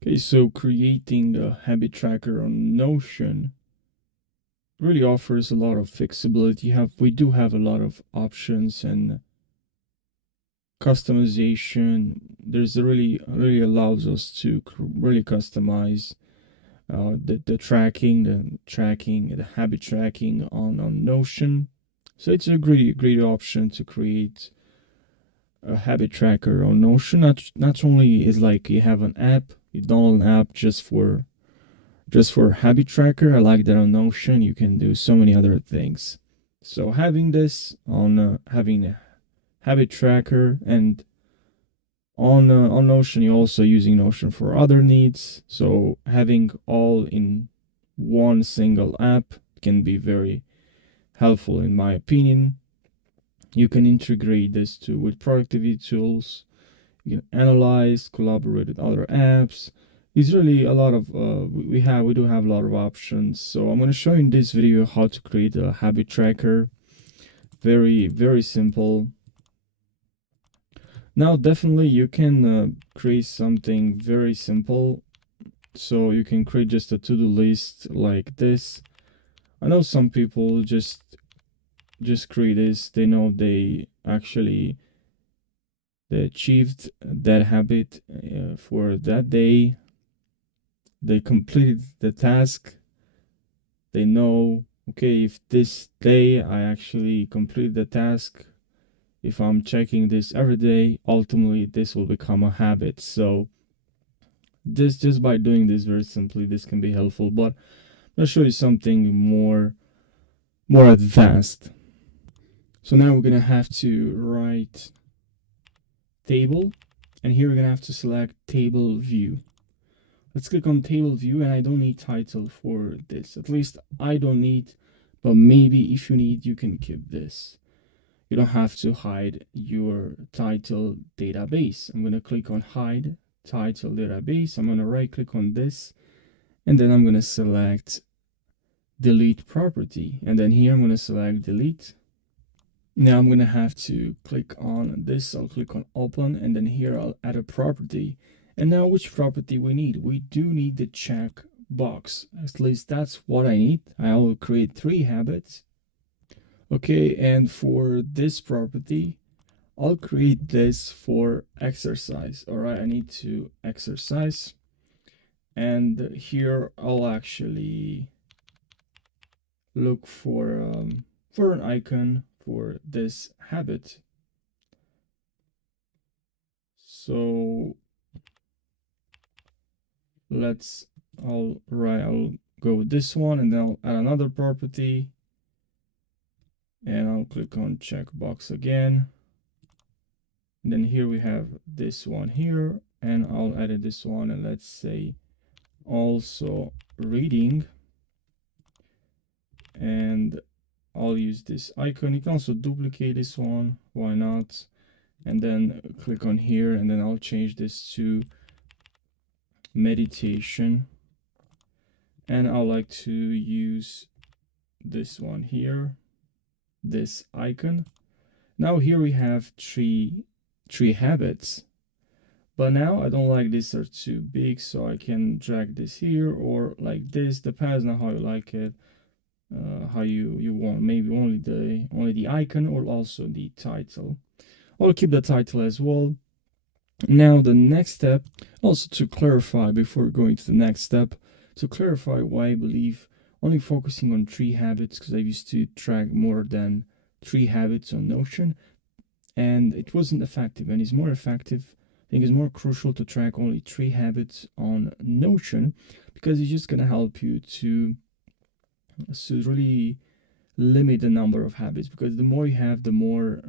Okay, so creating a habit tracker on Notion really offers a lot of flexibility. We do have a lot of options and customization. There's really allows us to really customize the habit tracking on Notion. So it's a great option to create a habit tracker on Notion. Not only is like you have an app, you download an app just for habit tracker. I like that on Notion you can do so many other things. So having this on having a habit tracker and on Notion you're also using Notion for other needs. So having all in one single app can be very helpful in my opinion. You can integrate this too with productivity tools. You can analyze, collaborate with other apps. It's really a lot of we do have a lot of options. So I'm going to show you in this video how to create a habit tracker. Very simple. Now definitely you can create something very simple. So you can create just a to-do list like this. I know some people just create this. They know they achieved that habit for that day. They completed the task. They know, okay, if this day I actually complete the task, if I'm checking this every day, ultimately this will become a habit. So this just by doing this very simply, this can be helpful. But I'm gonna show you something more advanced. So now we're gonna have to write table, and here we're gonna have to select table view. Let's click on table view, and I don't need title for this. At least I don't need, but maybe if you need, you can keep this. You don't have to hide your title database. I'm gonna click on hide title database. I'm gonna right click on this, and then I'm gonna select delete property. And then here I'm gonna select delete. Now I'm gonna have to click on this. I'll click on open, and then here I'll add a property. And now which property we need? We do need the check box. At least that's what I need. I will create 3 habits. Okay, and for this property, I'll create this for exercise. All right, I need to exercise. And here I'll actually look for an icon for this habit. So I'll go with this one, and then I'll add another property, and I'll click on checkbox again. And then here we have this one here, and I'll edit this one, and let's say also reading, and I'll use this icon. You can also duplicate this one, why not? And then click on here, and then I'll change this to meditation, and I like to use this one here, this icon. Now here we have three habits, but now I don't like these are too big, so I can drag this here or like this, depends on how you like it, how you want, maybe only the icon or also the title. I'll keep the title as well. Now the next step, also to clarify before going to the next step, to clarify why I believe only focusing on 3 habits, because I used to track more than 3 habits on Notion and it wasn't effective, and it's more effective. I think it's more crucial to track only 3 habits on Notion, because it's just gonna help you to really limit the number of habits, because the more you have, the more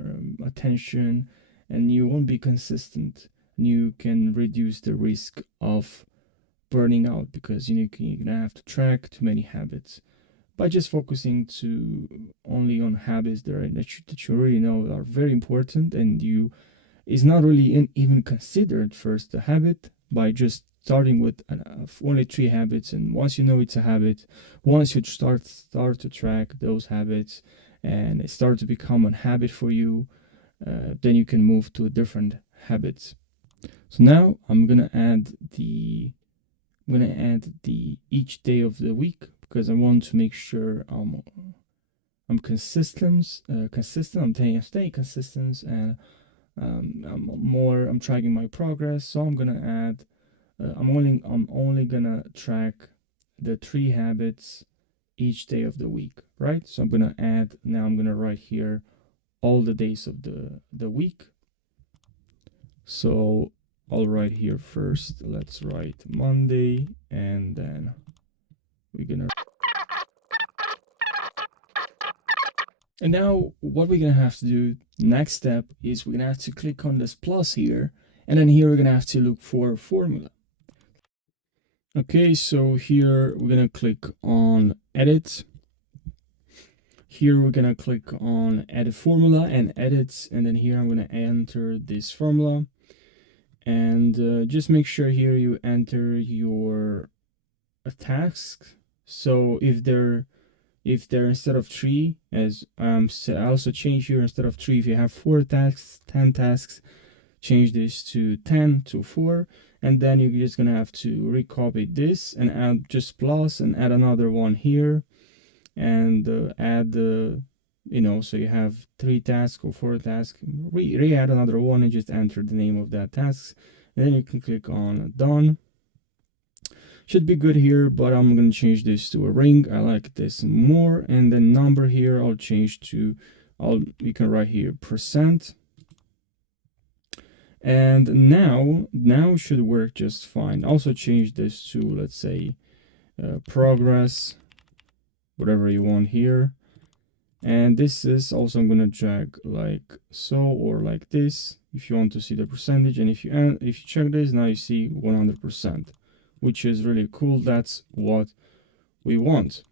attention, and you won't be consistent, and you can reduce the risk of burning out, because you're gonna have to track too many habits. By just focusing to only on habits that you really know are very important, and you is not really even considered first a habit, by just starting with only 3 habits. And once you know it's a habit, once you start to track those habits and it starts to become a habit for you, then you can move to a different habits. So now I'm gonna add the I'm gonna add each day of the week because I want to make sure I'm consistent. I'm staying consistent, and I'm tracking my progress. So I'm gonna add. I'm only gonna track the 3 habits each day of the week, right? So I'm gonna add. Now I'm gonna write here all the days of the week. So I'll write here first. Let's write Monday, and then we're gonna. And now what we're gonna have to do next step is we're gonna have to click on this plus here, and then here we're gonna have to look for formula. Okay, so here we're gonna click on edit. Here we're gonna click on edit formula and edit, and then here I'm gonna enter this formula, and just make sure here you enter your task. So if they're instead of 3, as I also change here, instead of 3, if you have 4 tasks, 10 tasks, change this to 10 to 4, and then you're just gonna have to recopy this and add just plus and add another one here, and add the so you have 3 tasks or 4 tasks, re-add another one and just enter the name of that task, and then you can click on done. Should be good here, but I'm gonna change this to a ring. I like this more. And then number here I'll change to, you can write here %. And now should work just fine. Also change this to, let's say, progress, whatever you want here. And this is also, I'm gonna drag like so or like this if you want to see the percentage. And if you check this, now you see 100%, which is really cool. That's what we want.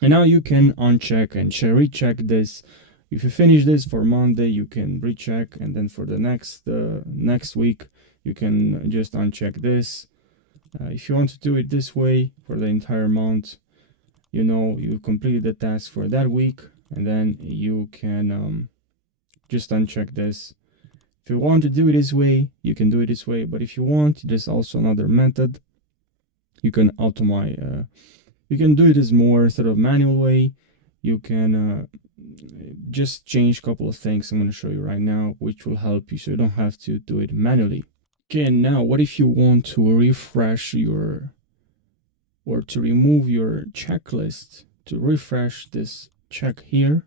And now you can uncheck and recheck this. If you finish this for Monday, you can recheck, and then for the next week you can just uncheck this. If you want to do it this way for the entire month, you completed the task for that week, and then you can just uncheck this. If you want to do it this way, you can do it this way, but if you want, there's also another method. You can automate, you can do it as more instead of manual way. You can just change a couple of things I'm going to show you right now, which will help you so you don't have to do it manually. Okay, now what if you want to refresh or to remove your checklist, to refresh this check here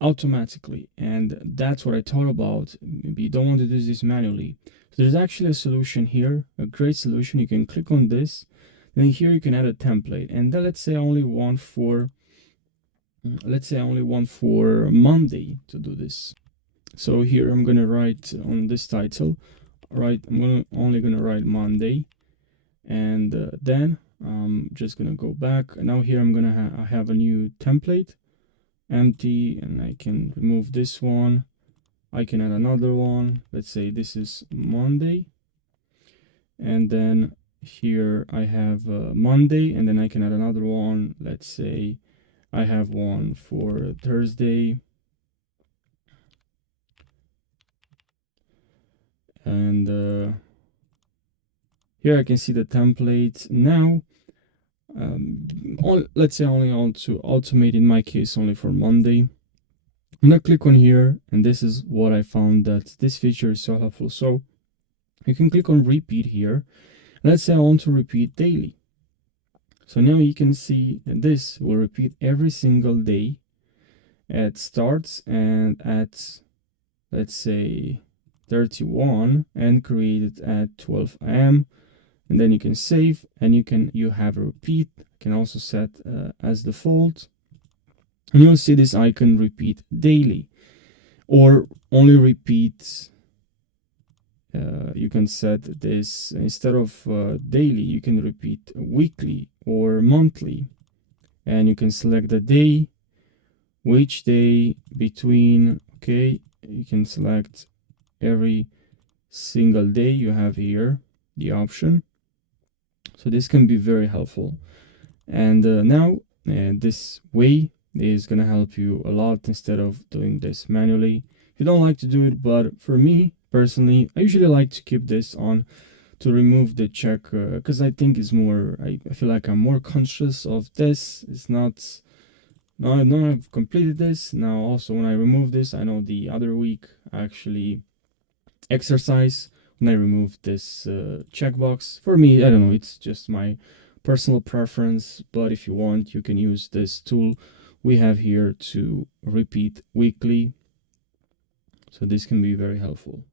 automatically? And that's what I thought about. Maybe you don't want to do this manually. So there's actually a solution here, a great solution. You can click on this, then here you can add a template, and then let's say only one for Monday to do this. So here I'm gonna write on this title, right? I'm only gonna write Monday, and then I'm just gonna go back. Now here I'm gonna have a new template, empty, and I can remove this one. I can add another one. Let's say this is Monday, and then here I have Monday, and then I can add another one. Let's say I have one for Thursday, and here I can see the template. Now let's say only on to automate, in my case only for Monday. I'm gonna click on here, and this is what I found that this feature is so helpful. So you can click on repeat here. Let's say I want to repeat daily. So now you can see this will repeat every single day. It starts and at, let's say, 31 and created at 12 a.m. and then you can save, and you have a repeat. You can also set as default, and you'll see this icon repeat daily, or only repeat. You can set this instead of daily, you can repeat weekly or monthly, and you can select the day, which day between. Okay, you can select every single day. You have here the option, so this can be very helpful. And now this way is gonna help you a lot instead of doing this manually. If you don't like to do it, but for me personally, I usually like to keep this on to remove the check, because I think it's more, I feel like I'm more conscious of this. It's not, now I know I've completed this. Now also when I remove this, I know the other week I actually exercise when I remove this checkbox. For me, I don't know, it's just my personal preference, but if you want, you can use this tool we have here to repeat weekly. So this can be very helpful.